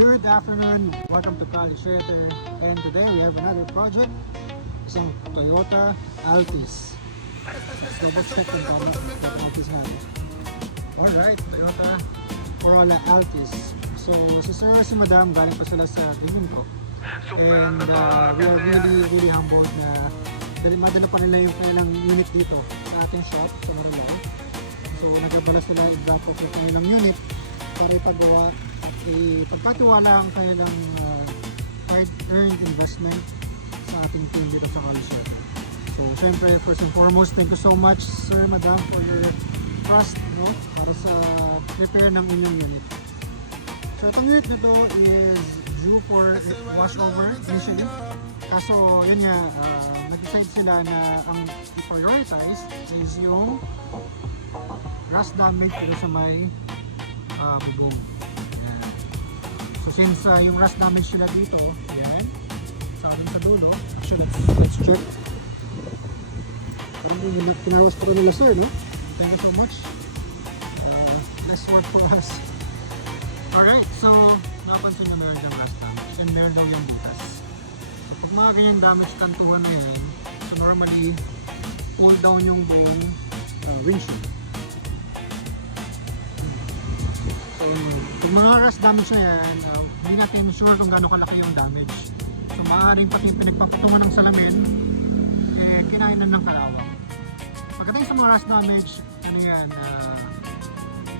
Good afternoon, welcome to Calisete, and today we have another project, isang Toyota Altis. Let's double check kung tama yung Altis natin. Alright, Toyota Corolla Altis. So si Sir, si Madam, galing pa sila sa Teminto. And we are really humbled na madala pa nila yung kanilang unit dito sa ating shop sa Marangal. So nagabala sila i-drop off yung kanilang unit para ipagawa at ipagkatiwala ang kanilang hard-earned investment sa ating team dito sa Calisete. So syempre, first and foremost, thank you so much Sir, Madam, for your trust, no, para sa repair ng inyong unit. So itong unit nito is due for washover initially. Kaso yun nga, nag-decide sila na ang i-prioritize is yung rust damage dito sa may bubong. Ayan. So since yung rust damage sila dito, ayan, sa atin sa dulo, actually let's check. Parang pinawas pa nila sir, no? Thank you so much. Nice work for us. Alright, so napansin na meron ng rust damage and meron daw yung butas. So pag mga ganyang damage kantuhan na yun, so normally pull down yung buong windshield. So yung mga rust damage na yan, hindi natin sure kung gaano kalaki yung damage. So maaaring pati yung pinagpapatungan ng salamin, kinainan ng kalawang. Pagdating sa mga rust damage, ano yan,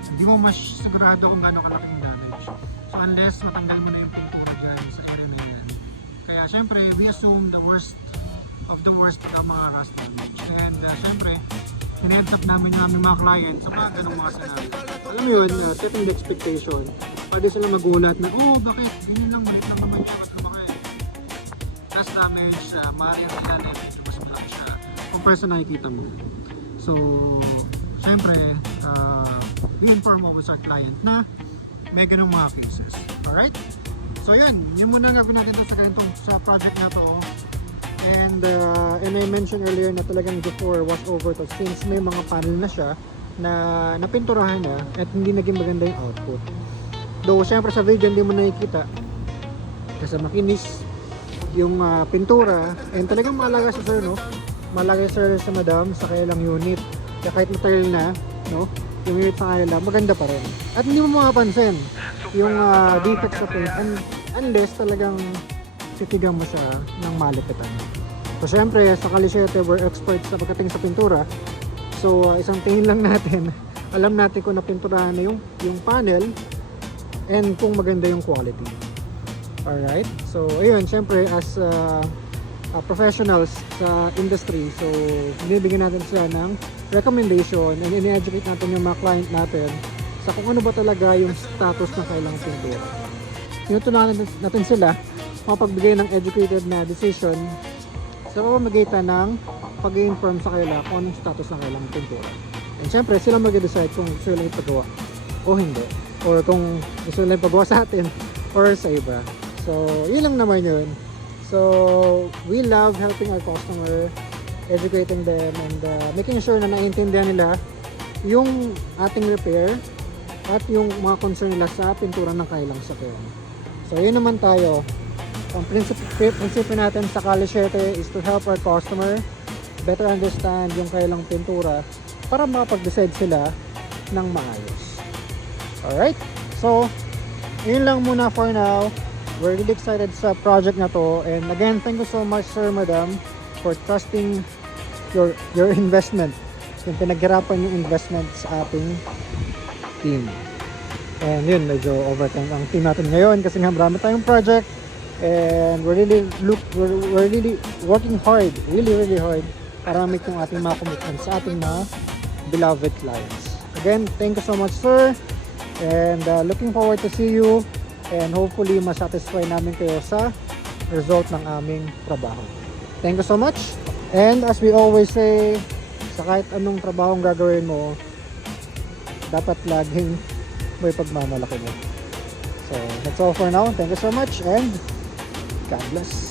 hindi mo mas sigurado kung gaano kalaki yung damage. So unless matanggal mo na yung pintura dyan sa area na yan. Kaya syempre, we assume the worst of the worst ang mga rust damage. And syempre, in-heads up namin mga client sa mga ganong mga scenario. Alam mo yun, setting the expectation. Pwede sila magulat na, oh bakit, ganyan lang, malit lang naman siya, mas lumaki. Rust damage, maaaring ang ilalim, medyo mas malaki siya compare sa nakikita mo. So, syempre, i-inform mo sa client na may ganong mga cases. Alright? So yun muna ang gagawin natin sa project na to. And I mentioned earlier na talagang before washover to, since may mga panel na siya na napinturahan na at hindi naging maganda yung output. Though syempre sa video hindi mo nakikita kasi makinis yung pintura, and talagang malaga sa sir, no? Malaga sir sa Madam sa kailang unit. Kaya kahit material na, no, yung unit sa kanila maganda pa rin. At hindi mo mapapansin yung defect sa paint unless talagang titigan mo siya ng malipitan. So syempre sa Calisete, we're experts sa pagdating sa pintura. So isang tingin lang natin, alam natin kung napinturahan na yung panel and kung maganda yung quality. Alright, so ayun, syempre as professionals sa industry, so binibigyan natin sila ng recommendation and in-educate natin yung mga client natin sa kung ano ba talaga yung status ng kailangang pintura. Tinutunan natin sila mapagbigay ng educated na decision sa pamamagitan ng pag-inform sa kanila kung anong status ng kailangang pintura. And syempre sila mag-decide kung gusto nila ipagawa o hindi, or kung gusto nila ipagawa sa atin or sa iba. So yun lang naman yun. So we love helping our customer, educating them, and making sure na naiintindihan nila yung ating repair at yung mga concern nila sa pintura ng kailang sakyan. So yun naman tayo. Ang prinsipyo natin sa Calisete is to help our customer better understand yung kailang pintura para makapag-decide sila ng maayos. Alright? So yun lang muna for now. We're really excited sa project na to, and again, thank you so much Sir, Madam, for trusting your investment. Yung pinaghirapan yung investment sa ating team. And yun, medyo overtime ang team natin ngayon kasi nga marami tayong project, and we're really working hard, really hard para make yung ating mga commitments sa ating mga beloved clients. Again, thank you so much Sir, and looking forward to see you. And hopefully masatisfy namin kayo sa result ng aming trabaho. Thank you so much. And as we always say, sa kahit anong trabaho ang gagawin mo, dapat laging may pagmamalaki mo. So that's all for now. Thank you so much and God bless.